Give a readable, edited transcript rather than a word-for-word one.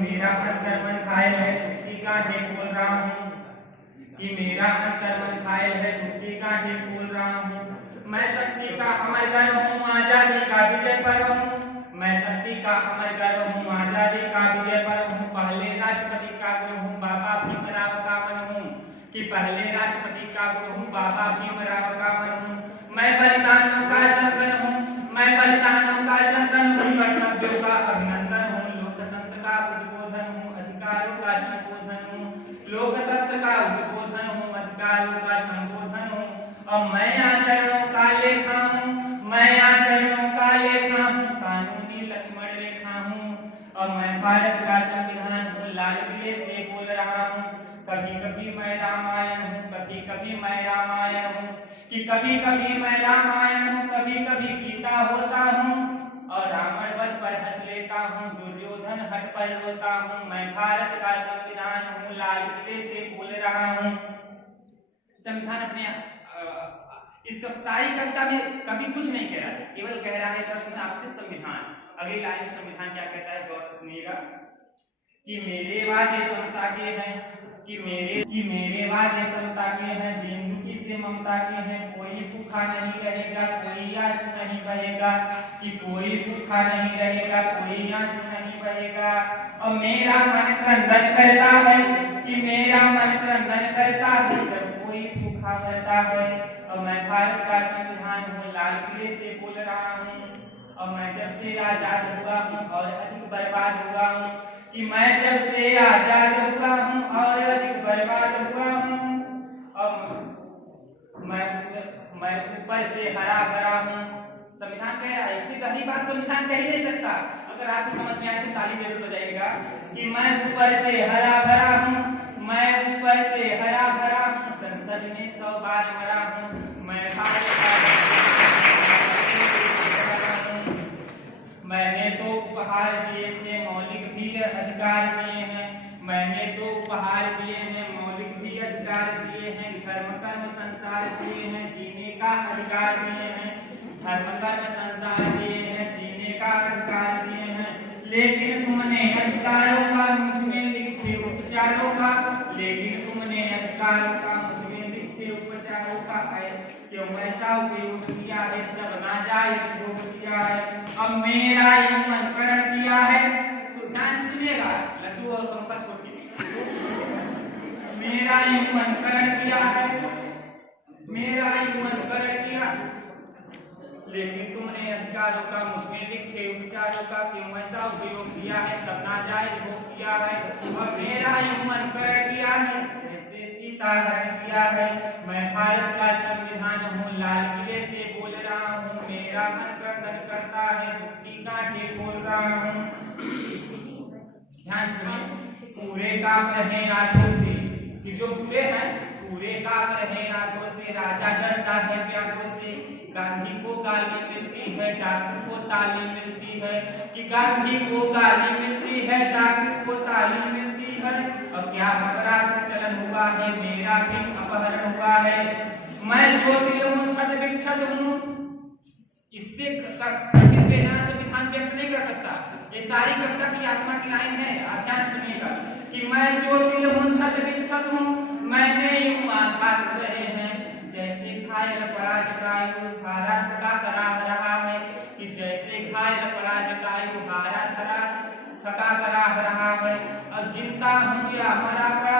मेरा अंतर्मन घायल है, दुख की गांठें खोल रहा हूँ कि मेरा अंतर्मन घायल है, दुख की गांठें खोल रहा हूँ। मैं शक्ति का अमर गर्व हूँ, आजादी का विजय पर्व हूँ। मैं शक्ति का अमर गर्व हूँ, आजादी का विजय पर्व हूँ। पहले राष्ट्रपति का गुरु हूँ, बाबा भीमराव का मन हूँ कि पहले राष्ट्रपति का गुरु हूँ, बाबा भीमराव का मन हूँ। मैं बलिदानों का जंगल हूँ, मैं बलिदानों का जंगल हूँ। कर्तव्यों का अभिनंदन हूँ, लोकतंत्र का उद्बोधन हूँ, अधिकारों का संबोधन हूँ। लोकतंत्र का उद्बोधन हूँ, अधिकारों का संबोधन हूँ। और मैं आचरणों का लेखा हूँ, मैं आचरणों का लेखा हूँ, कानूनी लक्ष्मण रेखा हूँ। और मैं भारत का संविधान हूँ, लाल किले से बोल रहा हूँ। कभी कभी मैं रामायण हूँ, कभी कभी मैं रामायण हूँ कि कभी कभी मैं रामायण हूँ, कभी कभी गीता होता हूँ। और रावण वध पर हंस लेता हूँ, दुर्योधन हट पर रोता हूँ। मैं भारत का संविधान हूँ, लाल किले से बोल रहा हूँ। संविधान अपने इस सारी कविता में कभी कुछ नहीं कह रहा है, केवल कह रहा है प्रश्न आपसे संविधान। अगली लाइन में संविधान क्या कहता है, गौर से सुनिएगा कि मेरे वादे समता के हैं, कि मेरे वादे समता के हैं, दीन दुखी से ममता के हैं। कोई भूखा नहीं रहेगा, कोई आंसू नहीं बहेगा कि कोई भूखा नहीं रहेगा, कोई आंसू नहीं बहेगा। और मेरा मन क्रंदन करता है कि मेरा मन क्रंदन करता है जब कोई भूखा मरता है। और मैं भारत का संविधान हूँ, लाल किले से बोल रहा हूँ। और मैं जब से आजाद हुआ हूँ और अधिक बर्बाद हुआ हूँ कि मैं जब से आजाद हुआ हूँ और अधिक बर्बाद हुआ हूँ। और मैं ऊपर से हरा भरा हूँ। संविधान कह रहा है, इससे गहरी बात संविधान कह ही नहीं सकता। अगर आपको समझ में आए तो ताली जरूर बजाइएगा कि मैं ऊपर से हरा भरा हूँ, मैं ऊपर से हरा भरा हूँ। संसद में 100 बार मरा हूँ, मैं भारत का मैंने तो उपहार दिए थे, मौलिक भी अधिकार दिए हैं। मैंने तो उपहार दिए हैं, मौलिक भी अधिकार दिए हैं। धर्म कर्म संसार दिए हैं, जीने का अधिकार दिए हैं। धर्म कर्म संसार दिए हैं, जीने का अधिकार दिए हैं। लेकिन तुमने अधिकारों का मुझ में लिखे उपचारों का, लेकिन तुमने अधिकारों का मुझ में लिखे उपचारों का क्यों ऐसा उपयोग किया है, सब नाजायज भोग किया है। अब मेरा यूमनकरण किया है, ध्यान सुनिएगा, लड्डू और समोसा छोड़ के। मेरा यूमनकरण किया है, मेरा यूमनकरण किया, लेकिन तुमने अधिकारों का मुझ में लिखे उपचारों का क्यों ऐसा उपयोग किया है, सब नाजायज भोग किया है। और मेरा यूमनकरण किया है, जैसे सीता हरण किया है। मैं भारत का संविधान हूँ, लाल किले से बोल रहा हूँ। मेरा मन क्रंदन करता है, दुख की गांठें खोल रहा हूँ। ध्यान सुनिए, पूरे कांप रहे आंखों से कि जो पूरे हैं, पूरे कांप रहे आंखों से। राजा डरता है प्यादों से, गांधी को गाली मिलती है, डाकू को ताली मिलती है कि गांधी को गाली मिलती है, डाकू को ताली मिलती है। और क्या अपराध चलन हुआ है, मेरा भी अपहरण हुआ है। मैं ज्योतिल हूँ, छत विक्षत हूँ, इससे संविधान व्यक्त नहीं कर सकता। ये सारी कविता की आत्मा की लाइन है, आप क्या सुनिएगा कि मैं ज्योतिल हूँ, छत विक्षत हूँ, मैंने यूं आघात सहे हैं। जैसे घायल पड़ा जटायु हारा थका करा रहा है कि जैसे घायल पड़ा जटायु हारा थका करा रहा है। और जिंदा हूँ या मरा पड़ा